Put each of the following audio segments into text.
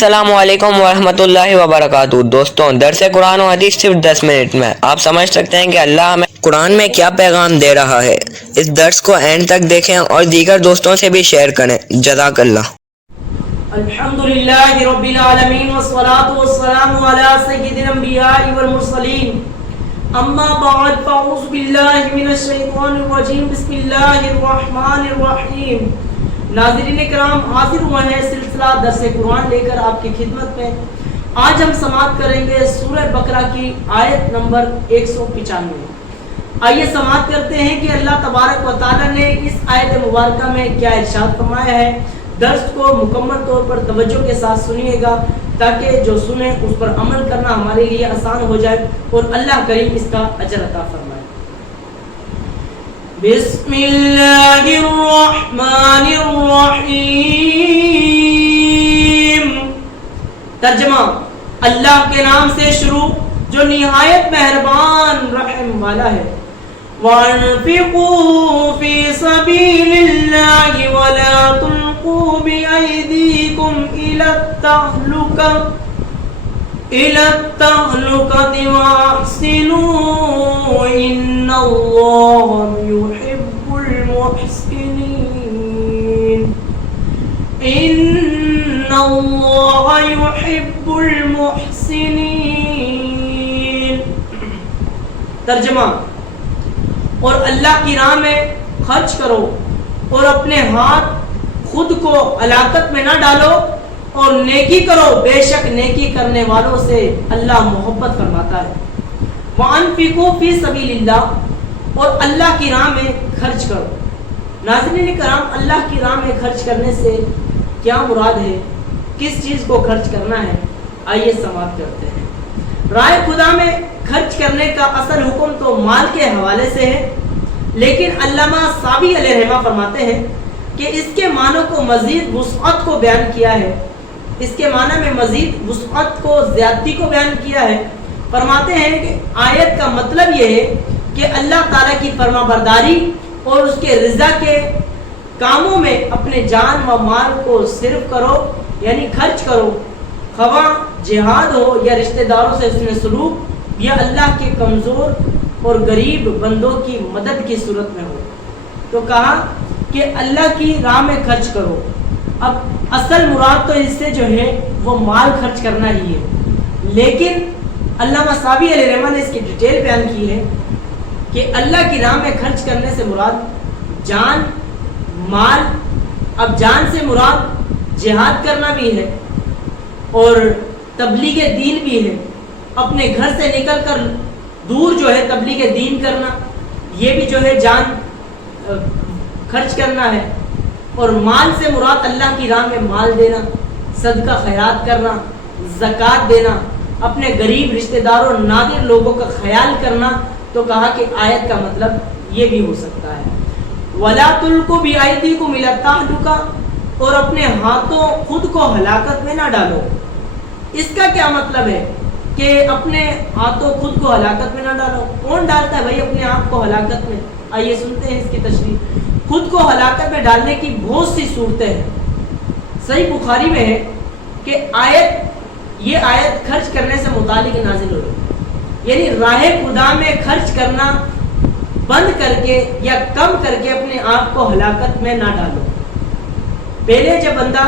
السلام علیکم ورحمۃ اللہ وبرکاتہ۔ دوستوں، درس قرآن و حدیث صرف 10 منٹ میں۔ آپ سمجھ سکتے ہیں کہ اللہ ہمیں قرآن میں کیا پیغام دے رہا ہے۔ اس درس کو اینڈ تک دیکھیں اور دیگر دوستوں سے بھی شیئر کریں۔ جزاک اللہ۔ الحمدللہ رب العالمین والصلاة والسلام علی سید الانبیاء والمرسلین، اما بعد فاعوذ باللہ من الشیطان الرجیم، بسم اللہ الرحمن الرحیم۔ ناظرین کرام، حاضر ہوئے ہیں سلسلہ درس قرآن لے کر آپ کی خدمت میں۔ آج ہم سماعت کریں گے سورہ بقرہ کی آیت نمبر 195۔ آئیے سماعت کرتے ہیں کہ اللہ تبارک و تعالی نے اس آیت مبارکہ میں کیا ارشاد فرمایا ہے۔ درس کو مکمل طور پر توجہ کے ساتھ سنیے گا تاکہ جو سنیں اس پر عمل کرنا ہمارے لیے آسان ہو جائے اور اللہ کریم اس کا اجر عطا فرمائے۔ بسم اللہ الرحمن الرحیم۔ ترجمہ: اللہ کے نام سے شروع جو نہایت مہربان رحم والا ہے۔ وَانفِقُوا فِي سَبِيلِ اللَّهِ وَلَا تُلْقُوا بِأَيْدِيكُمْ إِلَى التَّهْلُكَةِ وَأَحْسِنُوا إِنَّ اللَّهَ يُحِبُّ الْمُحْسِنِينَ۔ ترجمہ: اور اللہ کی راہ میں خرچ کرو اور اپنے ہاتھ خود کو ہلاکت میں نہ ڈالو اور نیکی کرو، بے شک نیکی کرنے والوں سے اللہ محبت فرماتا ہے۔ وَأَنفِقُوا فِي سَبِيلِ اللَّهِ، اور اللہ کی راہ میں خرچ کرو۔ ناظرین کرام، اللہ کی راہ میں خرچ کرنے سے کیا مراد ہے، کس چیز کو خرچ کرنا ہے، آئیے سماعت کرتے ہیں۔ راہ خدا میں خرچ کرنے کا اصل حکم تو مال کے حوالے سے ہے، لیکن علامہ صابی علیہ رحمہ فرماتے ہیں کہ اس کے معنی کو مزید وسعت کو بیان کیا ہے، اس کے معنی میں مزید وسعت کو، زیادتی کو بیان کیا ہے۔ فرماتے ہیں کہ آیت کا مطلب یہ ہے کہ اللہ تعالیٰ کی فرما برداری اور اس کے رضا کے کاموں میں اپنے جان و مال کو صرف کرو، یعنی خرچ کرو، خواہ جہاد ہو یا رشتہ داروں سے حسن سلوک یا اللہ کے کمزور اور غریب بندوں کی مدد کی صورت میں ہو۔ تو کہا کہ اللہ کی راہ میں خرچ کرو۔ اب اصل مراد تو اس سے جو ہے وہ مال خرچ کرنا ہی ہے، لیکن علامہ صابی علیہ رحمہ نے اس کی ڈیٹیل بیان کی ہے کہ اللہ کی راہ میں خرچ کرنے سے مراد جان، مال۔ اب جان سے مراد جہاد کرنا بھی ہے اور تبلیغ دین بھی ہے، اپنے گھر سے نکل کر دور جو ہے تبلیغ دین کرنا، یہ بھی جو ہے جان خرچ کرنا ہے۔ اور مال سے مراد اللہ کی راہ میں مال دینا، صدقہ خیرات کرنا، زکوٰۃ دینا، اپنے غریب رشتہ داروں، نادر لوگوں کا خیال کرنا۔ تو کہا کہ آیت کا مطلب یہ بھی ہو سکتا ہے۔ وَلَا تُلْقُوا بِأَيْدِيكُمْ إِلَى التَّهْلُكَةِ، اور اپنے ہاتھوں خود کو ہلاکت میں نہ ڈالو۔ اس کا کیا مطلب ہے کہ اپنے ہاتھوں خود کو ہلاکت میں نہ ڈالو؟ کون ڈالتا ہے بھائی اپنے آپ کو ہلاکت میں؟ آئیے سنتے ہیں اس کی تشریح۔ خود کو ہلاکت میں ڈالنے کی بہت سی صورتیں ہیں۔ صحیح بخاری میں ہے کہ یہ آیت خرچ کرنے سے متعلق نازل ہوئی، یعنی راہ خدا میں خرچ کرنا بند کر کے یا کم کر کے اپنے آپ کو ہلاکت میں نہ ڈالو۔ پہلے جب بندہ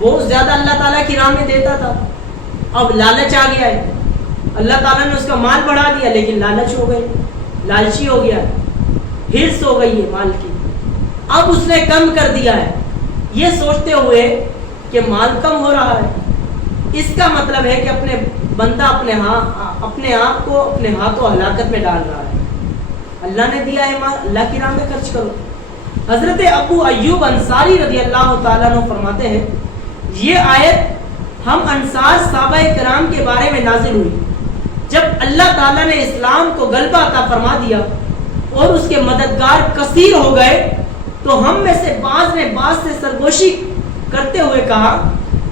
بہت زیادہ اللہ تعالیٰ کی راہ میں دیتا تھا، اب لالچ آ گیا ہے، اللہ تعالیٰ نے اس کا مال بڑھا دیا لیکن لالچ ہو گئی، لالچی ہو گیا، ہرس ہو گئی ہے مال کی۔ اب اس نے کم کر دیا ہے یہ سوچتے ہوئے کہ مال کم ہو رہا ہے۔ اس کا مطلب ہے کہ بندہ اپنے آپ کو اپنے ہاتھوں ہلاکت میں ڈال رہا ہے۔ اللہ نے دیا ہے مال، اللہ کی راہ میں خرچ کرو۔ حضرت ابو ایوب انصاری رضی اللہ تعالیٰ عنہ فرماتے ہیں یہ آیت ہم انصار صحابہ کرام کے بارے میں نازل ہوئی جب اللہ تعالیٰ نے اسلام کو غلبہ عطا فرما دیا اور اس کے مددگار کثیر ہو گئے، تو ہم میں سے بعض نے بعض سے سرگوشی کرتے ہوئے کہا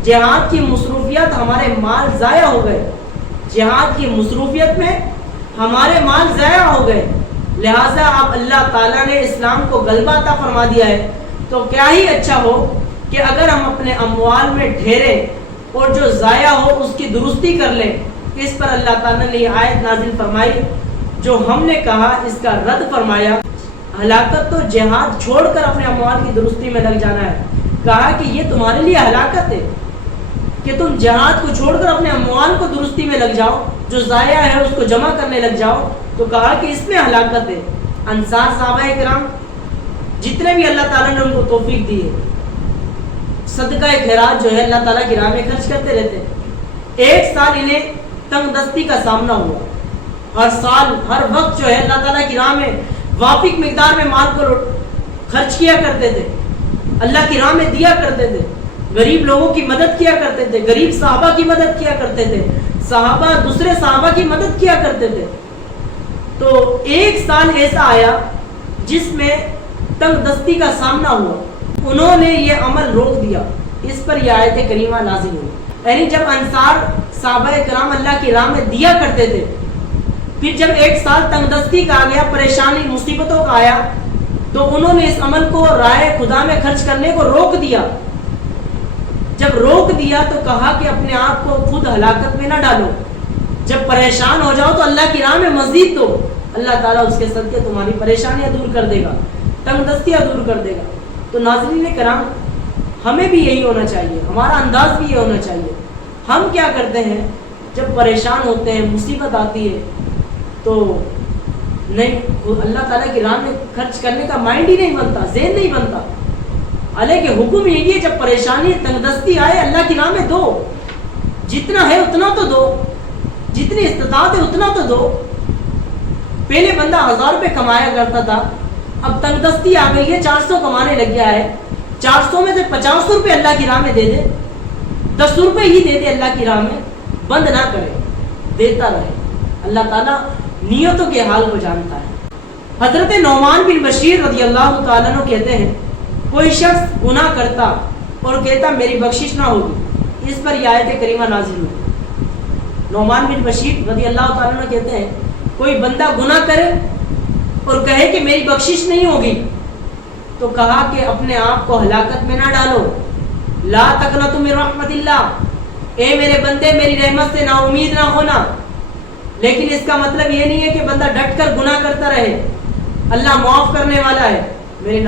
جہاد کی مصروفیت ہمارے مال ضائع ہو گئے، جہاد کی مصروفیت میں ہمارے مال ضائع ہو گئے، لہٰذا اب اللہ تعالیٰ نے اسلام کو غلبہ عطا فرما دیا ہے تو کیا ہی اچھا ہو کہ اگر ہم اپنے اموال میں ڈھیرے اور جو ضائع ہو اس کی درستی کر لیں. اس پر اللہ تعالیٰ نے یہ آیت نازل فرمائی. جو ہم نے کہا اس کا رد فرمایا. ہلاکت تو جہاد چھوڑ کر اپنے اموال کی درستی میں لگ جانا ہے. کہا کہ یہ تمہارے لیے ہلاکت ہے کہ تم جہاد کو چھوڑ کر اپنے اموال کو درستی میں لگ جاؤ, جو ضائع ہے اس کو جمع کرنے لگ جاؤ. تو کہا کہ اس میں ہلاکت ہے. انصار صحابہ کرام جتنے بھی اللہ تعالیٰ نے ان کو توفیق دی ہے, صدقہ خیرات جو ہے اللہ تعالیٰ کی راہ میں خرچ کرتے رہتے. ایک سال انہیں تنگ دستی کا سامنا ہوا. ہر سال ہر وقت جو ہے اللہ تعالیٰ کی راہ میں وافق مقدار میں مال کو خرچ کیا کرتے تھے, اللہ کی راہ میں دیا کرتے تھے, غریب لوگوں کی مدد کیا کرتے تھے, غریب صحابہ کی مدد کیا کرتے تھے, صحابہ دوسرے صحابہ کی مدد کیا کرتے تھے. تو ایک سال ایسا آیا جس میں تنگ دستی کا سامنا ہوا. انہوں نے یہ عمل روک دیا. اس پر یہ آیت کریمہ نازل ہوئی. یعنی جب انصار صحابہ کرام اللہ کی راہ میں دیا کرتے تھے, پھر جب ایک سال تنگ دستی کا آ گیا, پریشانی مصیبتوں کا آیا, تو انہوں نے اس عمل کو راہ خدا میں خرچ کرنے کو روک دیا. جب روک دیا تو کہا کہ اپنے آپ کو خود ہلاکت میں نہ ڈالو. جب پریشان ہو جاؤ تو اللہ کی راہ میں مزید دو, اللہ تعالیٰ اس کے صدقے تمہاری پریشانیاں دور کر دے گا, تنگ دستیاں دور کر دے گا. تو ناظرین کرام, ہمیں بھی یہی ہونا چاہیے, ہمارا انداز بھی یہ ہونا چاہیے. ہم کیا کرتے ہیں جب پریشان ہوتے ہیں, مصیبت آتی ہے, تو نہیں اللہ تعالیٰ کی راہ میں خرچ کرنے کا مائنڈ ہی نہیں بنتا, ذہن نہیں بنتا. حالانکہ حکم یہی ہے جب پریشانی تنگ دستی آئے اللہ کی راہ میں دو, جتنا ہے اتنا تو دو, جتنی استطاعت ہے اتنا تو دو. پہلے بندہ 1000 روپے کمایا کرتا تھا, اب تنگ دستی آ گئی ہے 400 کمانے لگ گیا ہے. 400 میں سے 50 روپے اللہ کی راہ میں دے دے, 10 روپے ہی دے دے اللہ کی راہ میں, بند نہ کرے, دیتا رہے. اللہ تعالیٰ نیتوں کے حال کو جانتا ہے. حضرت نعمان بن بشیر رضی اللہ تعالیٰ عنہ کہتے ہیں, کوئی شخص گناہ کرتا اور کہتا میری بخشش نہ ہوگی. اس پر یہ آیت کریمہ نازل ہوئی. نعمان بن بشیر رضی اللہ تعالیٰ عنہ کہتے ہیں, کوئی بندہ گناہ کرے اور کہے کہ میری بخشش نہیں ہوگی, تو کہا کہ اپنے آپ کو ہلاکت میں نہ ڈالو. لا تقنطوا من رحمت اللہ, اے میرے بندے میری رحمت سے نا امید نہ ہونا. لیکن اس کا مطلب یہ نہیں ہے کہ بندہ ڈٹ کر گناہ کرتا رہے, اللہ معاف کرنے والا ہے. میرے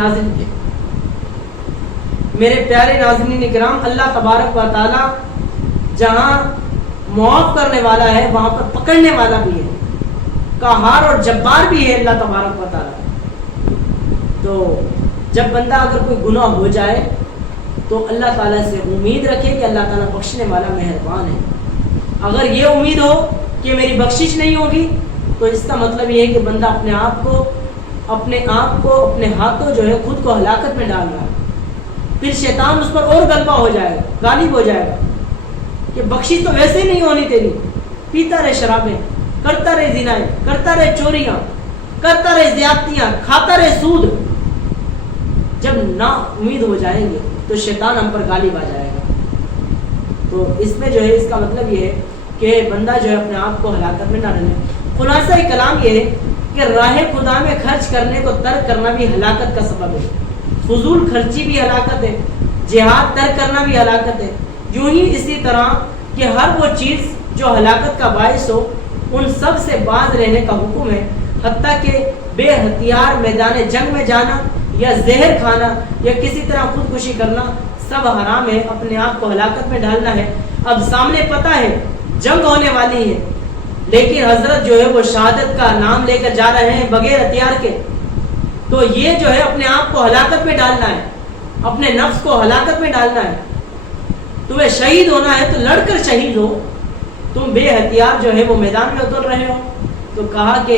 پیارے ناظرین کرام, اللہ تبارک و تعالی جہاں معاف کرنے والا ہے وہاں پر پکڑنے والا بھی ہے, قہار اور جبار بھی ہے اللہ تبارک و تعالی. تو جب بندہ اگر کوئی گناہ ہو جائے تو اللہ تعالیٰ سے امید رکھے کہ اللہ تعالیٰ بخشنے والا مہربان ہے. اگر یہ امید ہو کہ میری بخشش نہیں ہوگی تو اس کا مطلب یہ ہے کہ بندہ اپنے آپ کو اپنے ہاتھوں جو ہے خود کو ہلاکت میں ڈال رہا ہے. پھر شیطان اس پر اور غلبہ ہو جائے گا, غالب ہو جائے گا کہ بخشش تو ویسے ہی نہیں ہونی تیری, پیتا رہے شرابیں, کرتا رہے زنائیں, کرتا رہے چوریاں, کرتا رہے زیادتیاں, کھاتا رہے سود. جب نا امید ہو جائیں گے تو شیطان ہم پر غالب آ جائے گا. تو اس میں جو ہے اس کا مطلب یہ ہے کہ بندہ جو ہے اپنے آپ کو ہلاکت میں نہ ڈالے. خلاصہ کلام یہ ہے کہ راہ خدا میں خرچ کرنے کو ترک کرنا بھی ہلاکت کا سبب ہے. فضول خرچی بھی ہلاکت ہے, جہاد ترک کرنا بھی ہلاکت ہے. یوں ہی اسی طرح کہ ہر وہ چیز جو ہلاکت کا باعث ہو ان سب سے باز رہنے کا حکم ہے. حتیٰ کہ بے ہتھیار میدان جنگ میں جانا یا زہر کھانا یا کسی طرح خودکشی کرنا سب حرام ہے, اپنے آپ کو ہلاکت میں ڈالنا ہے. اب سامنے پتہ ہے جنگ ہونے والی ہے, لیکن حضرت جو ہے وہ شہادت کا نام لے کر جا رہے ہیں بغیر ہتھیار کے. تو یہ جو ہے اپنے آپ کو ہلاکت میں ڈالنا ہے, اپنے نفس کو ہلاکت میں ڈالنا ہے. تمہیں شہید ہونا ہے تو لڑ کر شہید ہو, تم بے ہتھیار جو ہے وہ میدان میں اتر رہے ہو. تو کہا کہ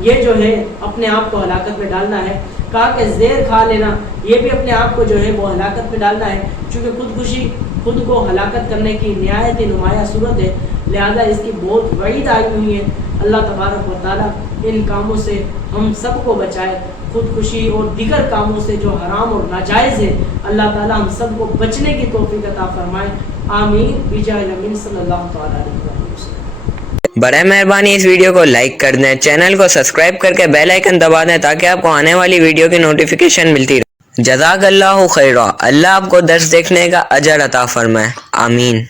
یہ جو ہے اپنے آپ کو ہلاکت میں ڈالنا ہے. کہا کہ زہر کھا لینا یہ بھی اپنے آپ کو جو ہے وہ ہلاکت میں ڈالنا ہے, چونکہ خودکشی خود کو ہلاکت کرنے کی نہایت ہی نمایاں صورت ہے, لہذا اس کی بہت وعید آئی ہوئی ہے. اللہ تبارک و تعالیٰ ان کاموں سے ہم سب کو بچائے, خودکشی اور دیگر کاموں سے جو حرام اور ناجائز ہے. اللہ تعالیٰ ہم سب کو بچنے کی توفیق عطا فرمائے. آمین بجاہ نبی صلی اللہ تعالیٰ علیہ وسلم. برائے مہربانی اس ویڈیو کو لائک کر دیں, چینل کو سبسکرائب کر کے بیل آئیکن دبا دیں تاکہ آپ کو آنے والی ویڈیو کی نوٹیفیکیشن ملتی رہے. جزاک اللہ خیرہ. اللہ آپ کو درس دیکھنے کا اجر عطا فرمائے. آمین.